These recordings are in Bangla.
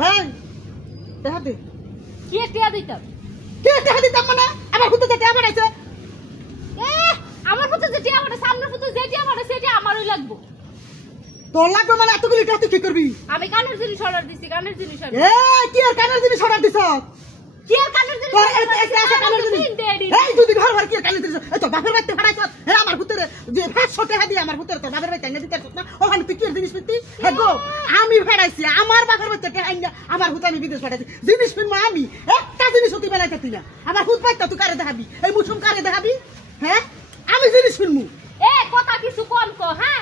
ভাই টাকা দে। কে টিয়া দিতাম? কে টাকা দিতাম মানে আমার হুতে টাকা বাড়াইছে। আমার ফুতে যে টিয়া বাড়াইছে, সামনের ফুতে যে টিয়া বাড়াইছে সেটা আমারই লাগবে। তোর লাগবে মানে এতগুলি টাকা তুই কি করবি? আমি কানের জিনিস অর্ডার দিছি, কানের জিনিস অর্ডার। কি আর কানের জিনিস অর্ডার দিছ? কি আর কানের জিনিস? তোর এটা কানের জিনিস। এই তুই ঘর ঘর কি আর কানের জিনিস? এই তো বাপের বাড়িতে ফাড়াইছ। আমার হুতেরে যে 500 টাকা দিয়ে আমার হুতেরে তো বাপের বাড়িতে এনে দিতে না। ওখানে তুই কি আর জিনিস পেতি? হে গো আমি ফাড়াইছি আমার বাপের বাড়িতে টাকা এনে আমার হুতে আমি বিদেশ ফাড়াইছি। জিনিস কিনবো আমি একটা জিনিস তুই বেলাইতে তুই না। আমার হুত পাইতা তুই কারে দেখাবি? এই মুসুম কারে দেখাবি? হ্যাঁ আমি জিনিস কিনবো। কথা কিছু কম কো। হ্যাঁ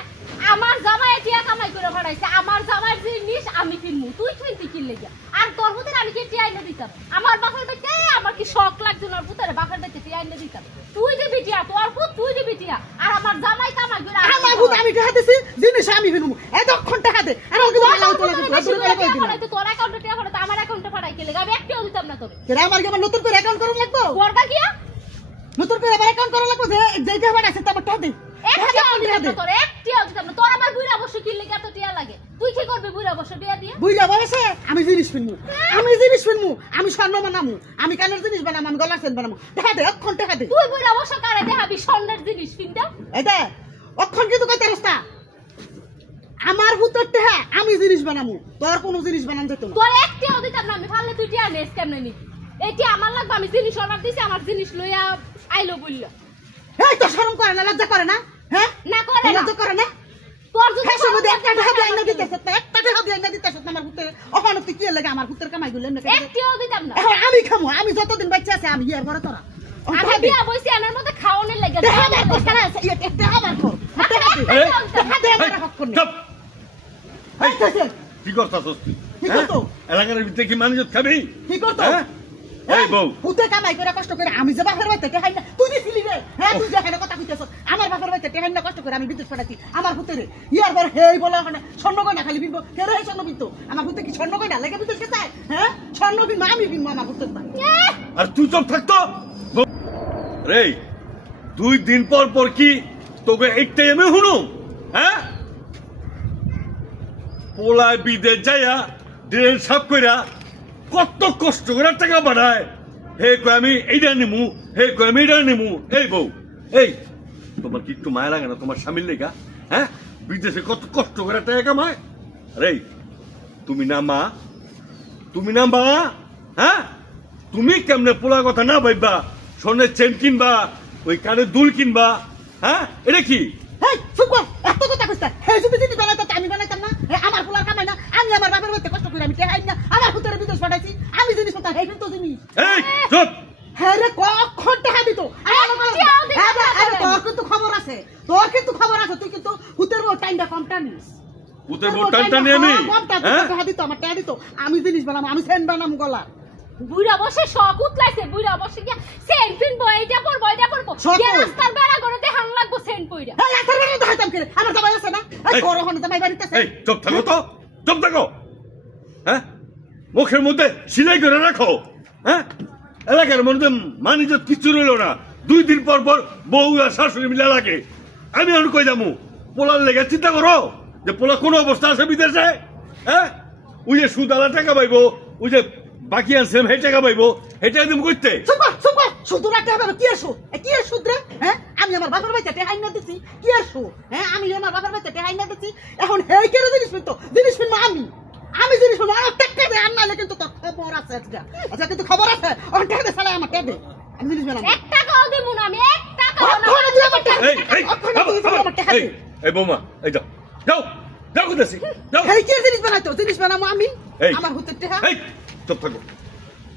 আমার জামাই টিয়া কামাই করে ফাড়াইছে, আমার জামাইয়ের জিনিস আমি কিনবো, তুই কিনতে কিনলে যা। আর তোর হুতের আমি কি টিয়া এনে দিতাম? আমার বাপের বাড়িতে আমার কি শখ লাগছে না পুতের বাপের বাড়িতে টিয়া এনে দিতাম? তুই দিবি টিয়া, তোর হুত তুই দিবি টিয়া, আর আমার জামাই কামাই করে আমার হুত আমি টাকা দিছি জিনিস আমি কিনবো। এতক্ষণ টাকা দে আর ওকে ভালো হতো না। তোর অ্যাকাউন্টে টিয়া ফাড়াতে আমার অ্যাকাউন্টে ফাড়াই কেলে আমি একটাও দিতাম না তোরে। কেন আমার কি নতুন করে অ্যাকাউন্ট করা লাগবে? করবা কি? নতুন করে আবার অ্যাকাউন্ট করা লাগবে যে যেটা আমার আছে তারপর টাকা দে। তোর আমার বুইরা বসে কিনলে কত টিয়া লাগে? তুই কি করবি বুইরা বসে বিয়া দিয়ে? বুইরা বসে আমি জিনিস কিনবো, আমি জিনিস কিনবো, আমি স্বর্ণ বানামু, আমি কানের জিনিস বানামু, আমি গলার চেন বানামু। টাকা দে অক্ষণ টাকা দে। তুই বুইরা বসে কারে দেখাবি স্বর্ণের জিনিস কিনতে? এইটা অক্ষণ কিন্তু কইতে রাস্তা আমার হুতর টাকা আমি জিনিস বানামু, তোর কোনো জিনিস বানান যেত না। তোর একটাও দিতাম না আমি, ফাললে তুই টিয়া নেস কেমনে নি? এইটি আমার লাগবে, আমি জিনিস অর্ডার দিছি, আমার জিনিস লইয়া আইলো বলল। এই তো শরম করে না, লজ্জা করে না? হ্যাঁ না করে না, লজ্জা করে না? তোর যদি হ্যাঁ সব একটা টাকা দিয়ে এনে দিতেছ না, একটা টাকা দিয়ে এনে দিতেছ না আমার হুতের। ওখানে তুই কি লাগে আমার হুতের কামাই গুলো এনে একটাও দিতাম না। এখন আমি খামু, আমি যতদিন বাচ্চা আছে আমি ইয়ার পরে তোরা আমি বিয়া বইছি এর মধ্যে খাওয়ানোর লাগে। দেখা আমার কো সারা আছে এটা আমার কো দেখা দে আমার হক করে চুপ। কি করতাছস তুই? কি করতো? এলাকার ভিতরে কি মানুষ খাবি? কি করতো? এই বউ হুতে কামাই করে কষ্ট করে আমি যে বাপের বাড়িতে টেহাই না তুই দিছিলি রে। হ্যাঁ তুই যেখানে কথা কইতেছ আমার বাপের বাড়িতে টেহাই না কষ্ট করে আমি বিদেশ পাঠাইছি আমার হুতেরে ইয়ার পর হেই বলা ওখানে স্বর্ণ গয়না খালি বিনবো। কে রে স্বর্ণ বিনতো? আমার হুতে কি স্বর্ণ গয়না লেগে বিদেশ গেছে? হ্যাঁ স্বর্ণ বিনবো আমি বিনবো আমার হুতের ভাই। আর তুই চুপ থাকতো রে। 2 দিন পর পর কি তোকে এইটাই আমি শুনো? হ্যাঁ পোলায় বিদেশ যাইয়া ড্রেন সাফ কইরা কত কষ্ট করে টাকা বাড়ায়। হে কই আমি এইটা নিমু, হে কই আমি এইটা নিমু। এই বউ এই তোমার কি একটু মায়া লাগে না তোমার স্বামীর লেগা? হ্যাঁ বিদেশে কত কষ্ট করে টাকা কামায়। রে তুমি না মা, তুমি না মা? হ্যাঁ তুমি কেমনে পোলা কথা না ভাববা স্বর্ণের চেন কিনবা, ওই কানের দুল কিনবা? হ্যাঁ এটা কি? হেই চুপ কর, এত কথা কইছ না। হে যদি জিনিস বানাইতো আমি বানাইতাম না? আমার পোলার কামাই না, আমি আমার বাপের বাড়িতে কষ্ট করে আমি টেহাই না আমার হুতেরে বিদেশ পাঠাইছি, আমি জিনিস কথা হেই কিন্তু জিনিস। এই চুপ। হ্যাঁ রে কখন টাকা দিত? তোর কিন্তু খবর আছে, তোর কিন্তু খবর আছে, তুই কিন্তু হুতের বউ টাইমটা কম টানিস। হুতের বউ টানি আমি? হ্যাঁ টাকা দিত আমার টাকা দিত, আমি জিনিস বানাম, আমি সেন বানাম গলা। বুইরা বসে শখ উতলাইছে, বুইরা বসে গিয়া সেন্ট পিনবো, এইটা পরবো এইটা পরবো, রাস্তার বেড়া করে দেখান লাগবো সেন্ট পইরা। এই রাস্তার বেড়া দেখাইতাম কে? আমার জামাই আছে না? এই তোর ওখানে জামাই বাড়িতে আছে। এই চুপ থাকো তো, চুপ থাকো। হ্যাঁ মুখের মধ্যে সিলাই করে রাখো। হ্যাঁ এলাকার মধ্যে মানিজত কিছু রইল না। 2 দিন পর পর বউ আর শাশুড়ি মিলে লাগে। আমি আর কই যাবো? পোলার লেগে চিন্তা করো যে পোলা কোন অবস্থা আছে বিদেশে? হ্যাঁ ওই যে সুদালা টাকা পাইবো, ওই যে বাকি আছে সেই টাকা পাইবো, এটা একদম করতে। চুপ শুধু রাখতে হবে। কি আর সুদ? কি আর সুদ রে? হ্যাঁ আমি আমার বাপের বাড়িতে টেহাই না দিছি, কি আর সুদ? হ্যাঁ আমি আমার বাপের বাড়িতে টেহাই না দিছি, এখন হেই কেন জিনিস পেতো? জিনিস পেনবো আমি জিনিস পেনবো। আর টাকা দে আর নাহলে কিন্তু তোর খবর আছে। আচ্ছা কিন্তু খবর আছে, ওর টাকা দে সালা আমার টাকা দে, আমি জিনিস বানাবো। 1 টাকাও দিমু না আমি, 1 টাকাও না। এই বৌমা এই যাও যাও যাও কোথাছি যাও। হেই কি জিনিস বানাইতো? জিনিস বানাবো আমি আমার হুতের টাকা। এই চুপ থাকো।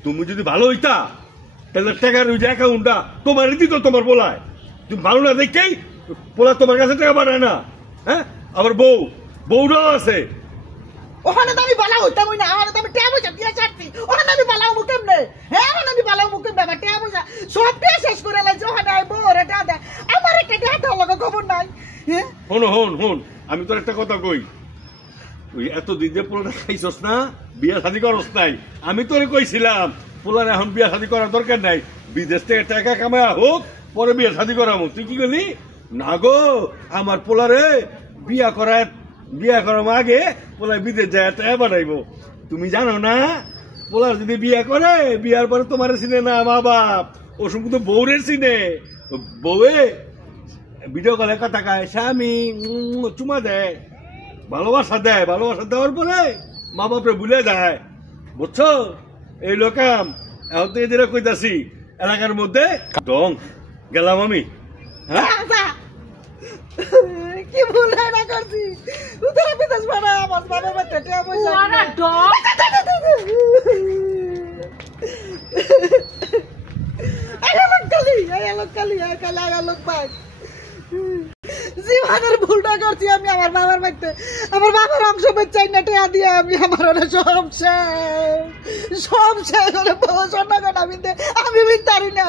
তুমি যদি ভালো হইতা তাহলে টাকার ওই যে অ্যাকাউন্টটা তোমার দিত তোমার পোলায়। তুমি ভালো না দেখেই পোলা তোমার কাছে টাকা পাঠায় না। হ্যাঁ আবার বউরাও আছে। ওখানে তো আমি বালা হইতাম না, ওখানে তো আমি টাকা পয়সা দিয়ে ছাড়ছি, ওখানে আমি বালাও মুখ কেমনে? হ্যাঁ ওখানে আমি বালাও মুখ কেমনে? আমার টাকা পয়সা সব টাকা শেষ করে লাগছে, ওখানে আমি বউরে টাকা দেয়, আমার একটা টাকা দেওয়ার লগা খবর নাই। হ্যাঁ হন আমি তোর একটা কথা কই, ওই এতদিন যে পোলাটা খাইছস না, বিয়া শাদী করস নাই। আমি তোরে কইছিলাম পোলার এখন বিয়া শাদী করার দরকার নাই, বিদেশ থেকে টাকা কামায়া হোক পরে বিয়া শাদী করাবো। তুই কি করলি? না গো আমার পোলারে বিয়া করার আগে পোলায় বিদেশ যায় টাকা বানাইবো। তুমি জানো না পোলার যদি বিয়ে করে বিয়ার পরে তোমার চিনে না মা বাপ ও শুধু বউরের চিনে বউয়ে ভিডিও কলে কথা খায় স্বামী চুমা দেয় ভালোবাসা দেওয়ার পরে মা বাপরে ভুলে দেয় বুঝছো এই লোকাম এখন তো এদের কইতাছি এলাকার মধ্যে ডং গেলাম আমি হ্যাঁ কি ভুল না করছি উধার বিদেশ বানা আমার বাবার বাড়িতে টিয়া পয়সা ওরা ডগ জীবনের ভুলটা করছি আমি আমার বাবার বাড়িতে আমার বাবার অংশ বেচাই না টিয়া দিয়ে আমি আমার সব শেষ আমি বিনতে পারি না